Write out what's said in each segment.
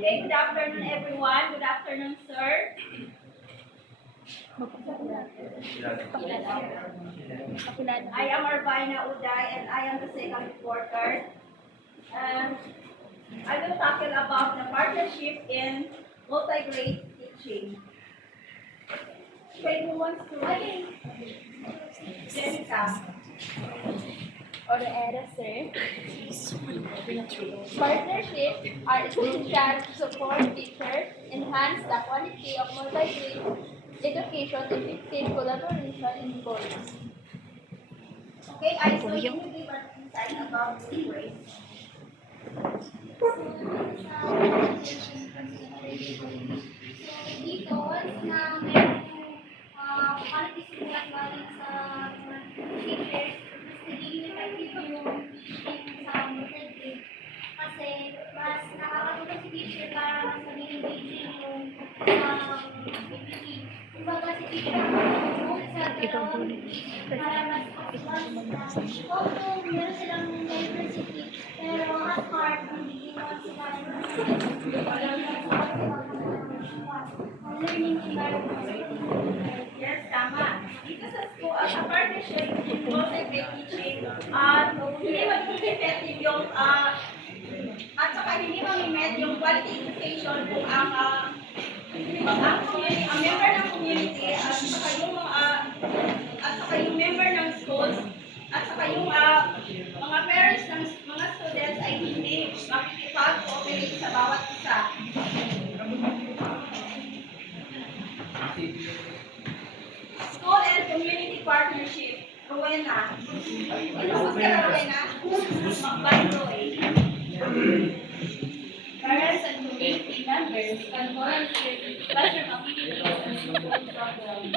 Okay, good afternoon everyone. Good afternoon, sir. I am Arbaina Uday and I am the second reporter. I will tackle about the partnership in multi-grade teaching. Okay, who wants to? Jessica. Or the ERA, sir. Partnerships are essential to support teachers, enhance the quality of multi-grade education, and effective collaboration in schools. Okay, I saw you give an insight about multi-grade. Dito, once na meron quality simulat galing sa teachers, mas nagiging effective yung teaching sa third grade. Kasi mas nakakatulong si teacher para mas maging engaging yung activity. Kumbaga si teacher mag-promote sa dalawang para mas advance. Although meron silang diversity, pero at heart, magiging one sila learning environment. Yes, tama. Dito sa school, sa partnership in multi-grade teaching, hindi magiging effective yung, at saka hindi mamimet yung quality education kung ang community, ang member ng community, at saka yung member ng schools, at saka yung mga parents ng mga students ay hindi makikipag-cooperate sa bawat isa. School and community partnership. Rowena. Inusos ka na, Rowena? Mag-Roy. Parents and community members can volunteer in classroom activities and support programs.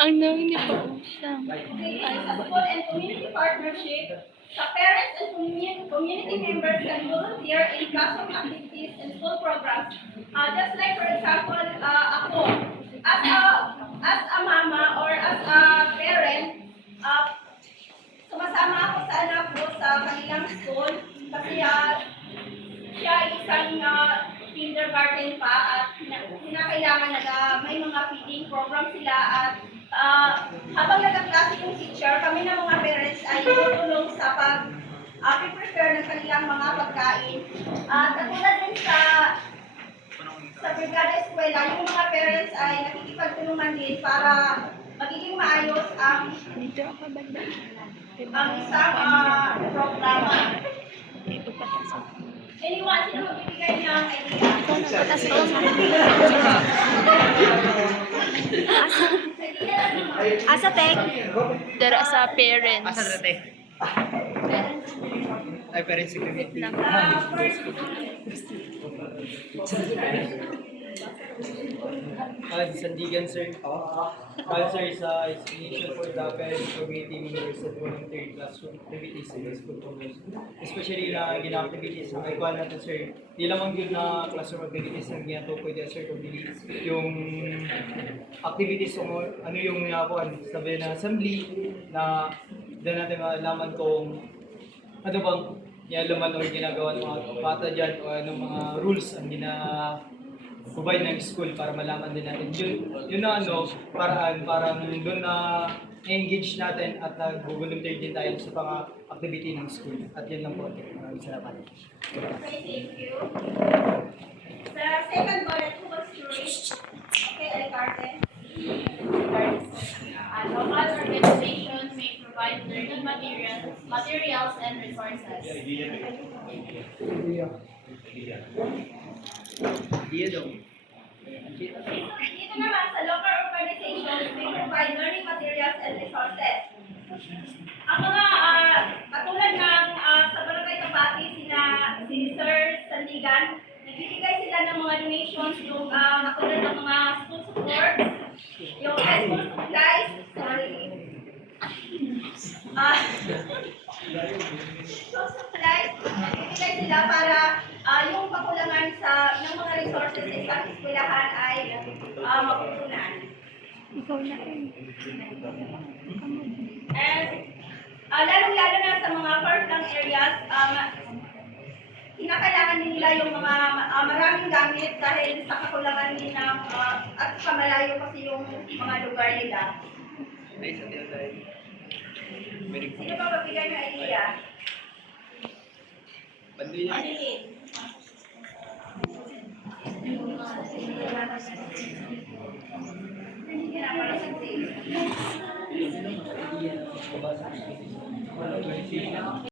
Ang nang ni pa usang. Okay, sa school and community partnership, sa parents and community members can volunteer in classroom activities and school programs. Just like for example, ako, as a mama or as a parent, sumasama ako sa anak ko sa kanilang school kasi siya isang kindergarten pa at kinakailangan na may mga feeding program sila at habang nagkaklase yung teacher, kami ng mga parents ay tutulong sa prepare ng kanilang mga pagkain. Katulad din sa Brigada Eskwela, yung mga parents ay nakikipagtulungan din para magiging maayos ang isang programa. Anyone, sino magbibigay ng idea? Asa tek? Dara sa parents. Asa rete? Ay, parents security. Sandigan, sir. Sir, sa initial for the parents community members at volunteer classroom activities in the school programs. Especially na gina-activities na ikaw natin, sir. Di lamang yun na classroom activities na ginatukoy din, sir, kung yung activities o ano yung sabi na assembly na doon natin malaman kung ano bang laman o ginagawa ng mga bata dyan o anong mga rules ang provide ng school para malaman din natin. Yun na paraan, parang doon na engage natin at nag-volunteer din tayo sa mga activity ng school. At yun lang po. Maraming salamat. Okay, thank you. The second bullet, who was to read? Okay, Alicarte. Local organizations may provide learning materials and resources. Dito naman sa local organizations, may provide learning materials and resources. Ang mga katulad ng sa Barangay Kabati, si Sir Sandigan, nagbibigay sila ng mga donations yung katulad ng mga school support, yung school supplies, school supplies, nagbibigay sila para yung pakulangan ng mga resources sa isang eskwelahan ay mapupunan. Ikaw na And lalong-lalo na sa mga far-flung areas, kinakailangan din nila yung mga maraming gamit dahil sa kakulangan din ng at sa malayo kasi yung mga lugar nila. Sino ba magbigay ng idea? Adeline. Hindi na para sa sales.